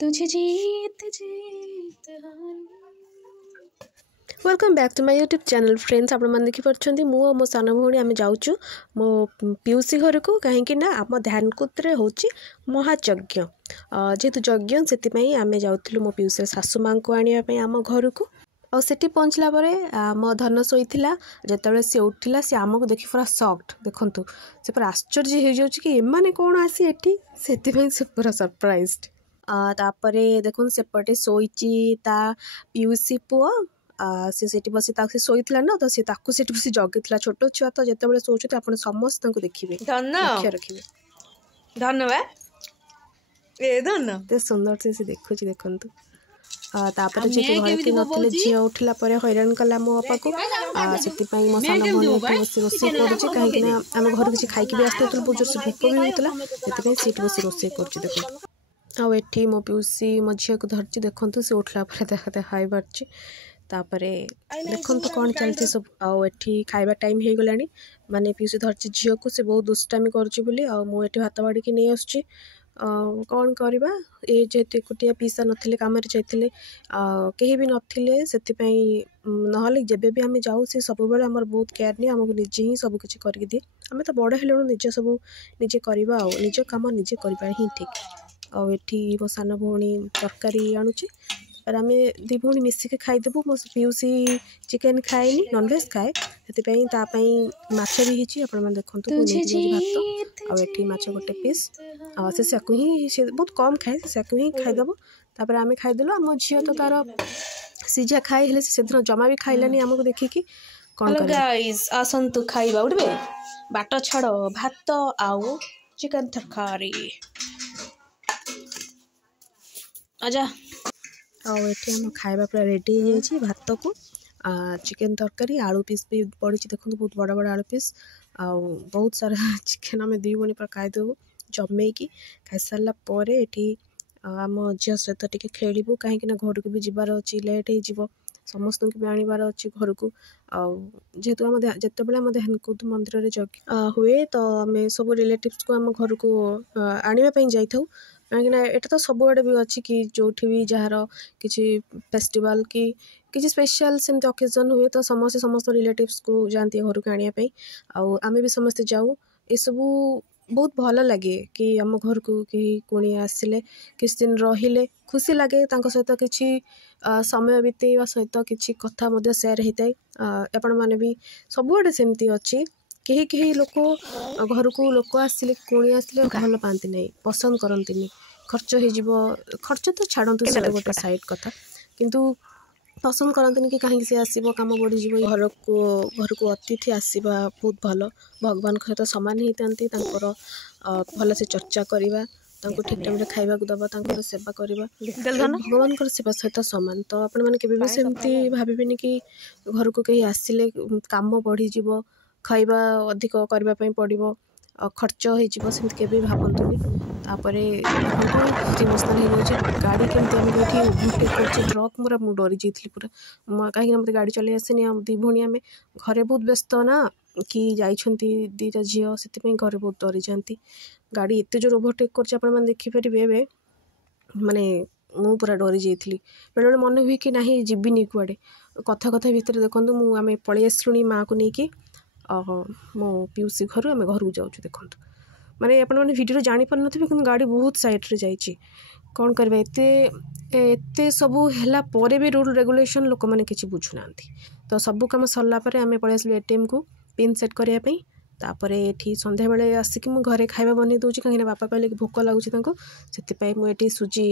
तुझे जीत जीत welcome back to my YouTube channel friends आपण मैंने देखिपे मु मो सान भौणी आम जाऊँ मो पीयूसी घर को कहीं आम ध्यानकुद हूँ महायज्ञ जेहेतु यज्ञ से आम जाऊँ मो पीयूसी सासू माँ को आने आम घर को और सेठी पहुँचला मो धन शोला जिते सी उठिला सी आमको देखि पूरा सक्ड देखु से पूरा आश्चर्य हो जाऊँ कि एमाने कौन आसी एठी से पूरा सरप्राइज्ड तापरे देखो सेपटे शोची ता पीयूसी पुआ सी बसी शोला ना तो सी बसी जगी छोट छुआ तो जिते शोचे आप समस्त देखिए रखिए धन्यवाद सुंदर से देखुँ देखु तापर जेहेतु घर के नथिले झील उठला हैरान कला मो बापा को से मो सान भौणी बस रोसे कर कहीं आम घर किसी खाई भी आसते बहुत जोर से भोक भी होता से सीट बस रोसे कर देखो आठी मो पीयूसी मो झील को धरती देखु से उठला खाई पार्ची तापर देखो कौन चलती सब आठी खाइबा टाइम हो गला माने पीयूसी धरती झील को से बहुत दुष्टामी करुँचे भात बाड़ी नहीं आसुची कौन करवा ये जेहेतु एकुटिया पीसा नथिले काम जाइए कहीं भी नथिले से ना जब भी आम जाऊँ सी सब बेले आमर बहुत केयर नहीं आमको निजे ही सब किसी करके दिए आम तो बड़ हेलु निज सब निजे करवा निज कम निजे करवा ही ठीक आठी मो सान भौणी तरकारी आणुचे और आम दी भौणी मिसिक खाईदेबू मो पीयूसी चिकेन खाएनी नॉनवेज खाए से माछ भी होती देखो भात आठी माछ गोटे पीस से ही से बहुत कम खाए से ही खाईदेव तापर आम खाईदेलु आम झील तो तार सीझा खाए हेले से दिन जमा भी खाइलानी आमको देखिकी कौन गाइस आसंतु खाइबा उठबे बाट छाड़ भात आउ चिकन तरकारी आजा ये आम खाइबा पूरा रेडी हो जाए भात को चिकेन तरकारी आलू पीस भी पड़ी देखो बहुत बड़ बड़ आलू पीस बहुत सारा चिकेन आम दी भौणी खाईदेबू जमेकी खाई सारापर ये आम झील सहित टे खेलू कहीं घर को भी जबार अच्छी लेट हो समस्त को भी आनबार अच्छी घर को जेहेतु आम जिते बड़े आम ध्यानकुद मंदिर में हुए तो आम सब रिलेटिव्स को आम घर को आने जाइए कहीं यहाँ तो सबुआड़े भी अच्छी कि जो भी जार किसी फेस्टिवल कि किसी स्पेशल सेमती ओकेजन हुए तो समस्त रिलेटिव्स को जाती घर को आने आम भी समस्ते जाऊँ ये सबू बहुत भल लगे कि आम घर को कहीं कुणी आसिले किसी दिन रहिले खुशी लगे सहित किसी समय बितेवा सहित किसी कथा सेयार होता है आपण मैंने भी सबुआड़े सेमती अच्छी कहीं लोक घर को लोक आसिले कुणी आसिले भल पाती नहीं पसंद करती खर्च हो खर्च तो छाड़ू से गोटे साइड कथा किंतु पसंद करते कि कहीं से आसो कम बढ़ीज घर को अतिथि आसवा बहुत भल भगवान सहित सामान होता भल से चर्चा करवा ठीक टाइम खावा दबा सेवा करवा भगवान सेवा सहित सामान तो आपण मैंने सेमती भावेनि कि घर को कहीं आसिले काम बढ़ीज खाइबा अधिक करने पड़ो खर्च होमती के भावतुनि तापर इमोशनाल हो गाड़ी केमती आम ये ओभरटेक कर ट्रक मोर मुझे डरी जाइए पूरा कहीं मत गाड़ी चलाई आसेनि दी भौणी आम घरे बहुत व्यस्त ना कि जाइछंती दीटा झील से घरे बहुत डरी जाती गाड़ी एत जोर ओभरटेक कर देखिपारे माने मु पूरा डरी जाइली बेले मन हुए कि ना जीविनी कुआड़े कथा कथा भितर देखो आम पलि आसलुणी माँ को लेकिन मो पीयूसी घर आम घर को जाऊँ देखो माने आपण मैंने वीडियो जापार थे कि गाड़ी बहुत साइड्रे जाइए कौन करवा एत सबू है भी रूल रेगुलेशन लोक मैंने किसी बुझुना तो सबू कम सरलापर आम पलि आसलु एटीएम को पिन सेट करने तापर ये संध्या बेले आसिक घरे खाଇବା बनै दूसरी कहीं बापा कहले कि भोक लगुच से सुजी